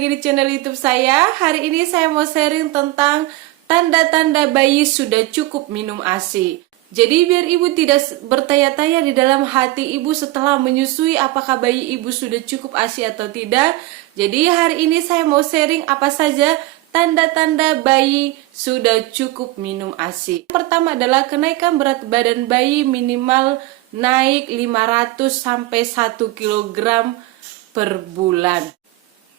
lagi di channel YouTube saya. Hari ini saya mau sharing tentang tanda-tanda bayi sudah cukup minum ASI. Jadi biar ibu tidak bertanya-tanya di dalam hati ibu setelah menyusui apakah bayi ibu sudah cukup ASI atau tidak. Jadi hari ini saya mau sharing apa saja tanda-tanda bayi sudah cukup minum ASI. Pertama adalah kenaikan berat badan bayi minimal naik 500 sampai 1 kg per bulan.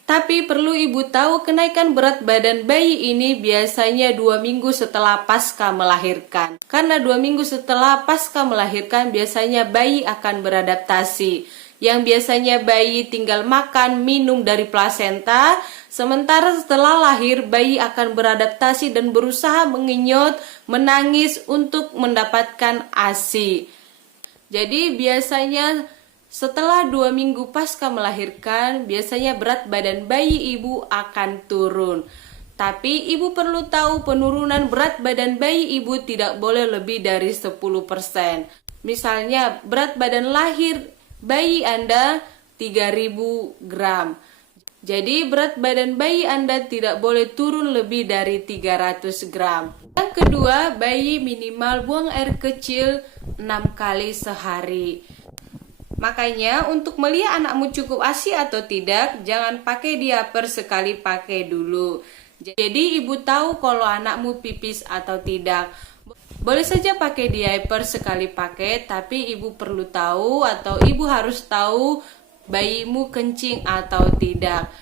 Tapi perlu ibu tahu kenaikan berat badan bayi ini biasanya 2 minggu setelah pasca melahirkan. Karena 2 minggu setelah pasca melahirkan biasanya bayi akan beradaptasi. Yang biasanya bayi tinggal makan, minum dari plasenta, sementara setelah lahir bayi akan beradaptasi dan berusaha mengenyot, menangis untuk mendapatkan ASI. Jadi biasanya setelah 2 minggu pasca melahirkan, biasanya berat badan bayi ibu akan turun. Tapi ibu perlu tahu penurunan berat badan bayi ibu tidak boleh lebih dari 10%. Misalnya berat badan lahir bayi Anda 3000 gram. Jadi berat badan bayi Anda tidak boleh turun lebih dari 300 gram. Yang kedua, bayi minimal buang air kecil 6 kali sehari. Makanya untuk melihat anakmu cukup ASI atau tidak, jangan pakai diaper sekali pakai dulu. Jadi ibu tahu kalau anakmu pipis atau tidak. Boleh saja pakai diaper sekali pakai, tapi ibu perlu tahu atau ibu harus tahu bayimu kencing atau tidak.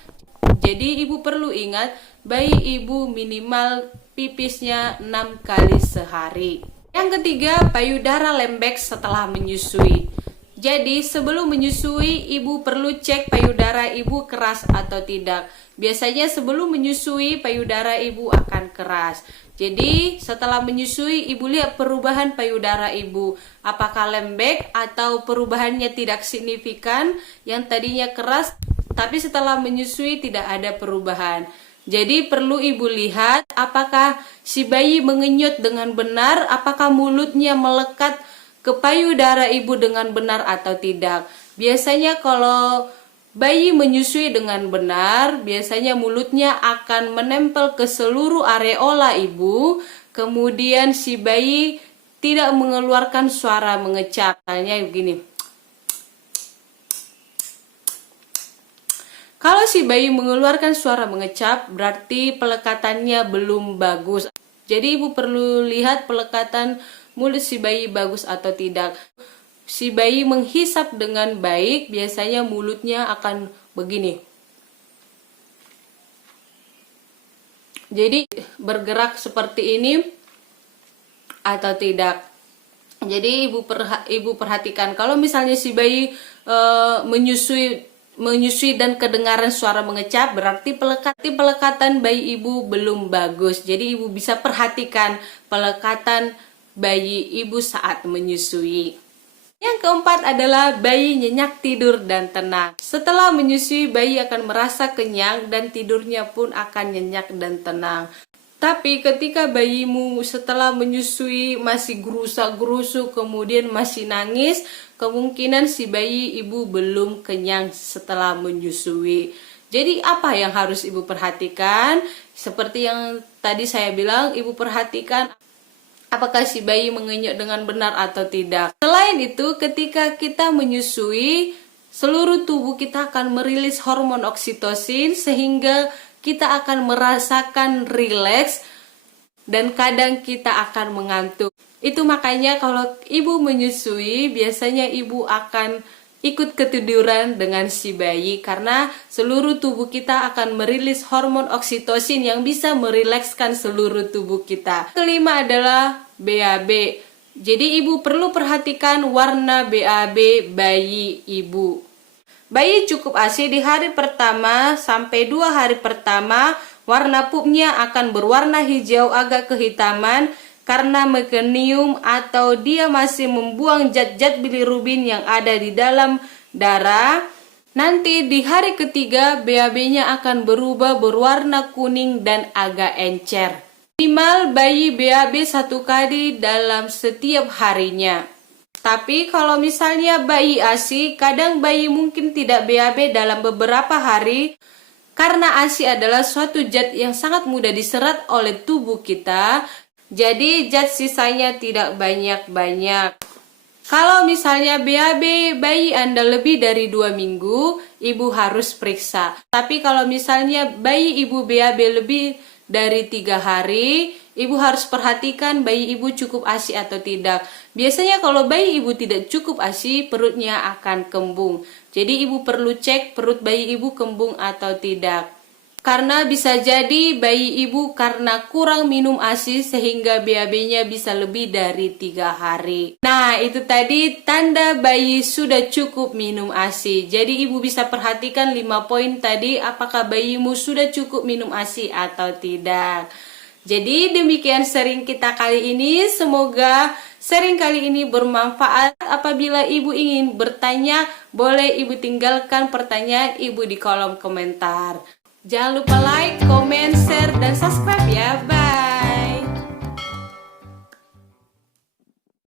Jadi ibu perlu ingat bayi ibu minimal pipisnya 6 kali sehari. Yang ketiga, payudara lembek setelah menyusui. Jadi sebelum menyusui ibu perlu cek payudara ibu keras atau tidak. Biasanya sebelum menyusui payudara ibu akan keras. Jadi setelah menyusui ibu lihat perubahan payudara ibu. Apakah lembek atau perubahannya tidak signifikan, yang tadinya keras tapi setelah menyusui tidak ada perubahan. Jadi perlu ibu lihat apakah si bayi mengenyot dengan benar, apakah mulutnya melekat ke payudara ibu dengan benar atau tidak. Biasanya kalau bayi menyusui dengan benar, biasanya mulutnya akan menempel ke seluruh areola ibu, kemudian si bayi tidak mengeluarkan suara mengecap. Misalnya begini. Kalau si bayi mengeluarkan suara mengecap, berarti pelekatannya belum bagus. Jadi ibu perlu lihat pelekatan mulut si bayi bagus atau tidak. Si bayi menghisap dengan baik, biasanya mulutnya akan begini. Jadi bergerak seperti ini atau tidak. Jadi ibu perhatikan kalau misalnya si bayi menyusui dan kedengaran suara mengecap, berarti pelekatan bayi ibu belum bagus. Jadi ibu bisa perhatikan pelekatan bayi ibu saat menyusui. Yang keempat adalah bayi nyenyak tidur dan tenang. Setelah menyusui bayi akan merasa kenyang dan tidurnya pun akan nyenyak dan tenang. Tapi ketika bayimu setelah menyusui masih gerusa-gerusu kemudian masih nangis, kemungkinan si bayi ibu belum kenyang setelah menyusui. Jadi apa yang harus ibu perhatikan? Seperti yang tadi saya bilang, ibu perhatikan apakah si bayi mengenyot dengan benar atau tidak. Selain itu, ketika kita menyusui, seluruh tubuh kita akan merilis hormon oksitosin sehingga kita akan merasakan rileks dan kadang kita akan mengantuk. Itu makanya kalau ibu menyusui, biasanya ibu akan ikut ketiduran dengan si bayi karena seluruh tubuh kita akan merilis hormon oksitosin yang bisa merilekskan seluruh tubuh kita. Kelima adalah BAB. Jadi ibu perlu perhatikan warna BAB bayi ibu. Bayi cukup ASI di hari pertama sampai 2 hari pertama, warna pupnya akan berwarna hijau agak kehitaman karena mekonium atau dia masih membuang zat-zat bilirubin yang ada di dalam darah. Nanti di hari ketiga BAB-nya akan berubah berwarna kuning dan agak encer. Minimal bayi BAB 1 kali dalam setiap harinya. Tapi kalau misalnya bayi ASI, kadang bayi mungkin tidak BAB dalam beberapa hari Karena ASI adalah suatu zat yang sangat mudah diserap oleh tubuh kita, jadi zat sisanya tidak banyak-banyak. Kalau misalnya BAB bayi Anda lebih dari 2 minggu, ibu harus periksa. Tapi kalau misalnya bayi ibu BAB lebih dari 3 hari, ibu harus perhatikan bayi ibu cukup ASI atau tidak. Biasanya kalau bayi ibu tidak cukup ASI, perutnya akan kembung. Jadi ibu perlu cek perut bayi ibu kembung atau tidak. Karena bisa jadi bayi ibu karena kurang minum ASI sehingga BAB-nya bisa lebih dari 3 hari. Nah, itu tadi tanda bayi sudah cukup minum ASI. Jadi ibu bisa perhatikan 5 poin tadi, apakah bayimu sudah cukup minum ASI atau tidak. Jadi demikian sharing kita kali ini. Semoga sharing kali ini bermanfaat. Apabila ibu ingin bertanya, boleh ibu tinggalkan pertanyaan ibu di kolom komentar. Jangan lupa like, comment, share, dan subscribe ya. Bye.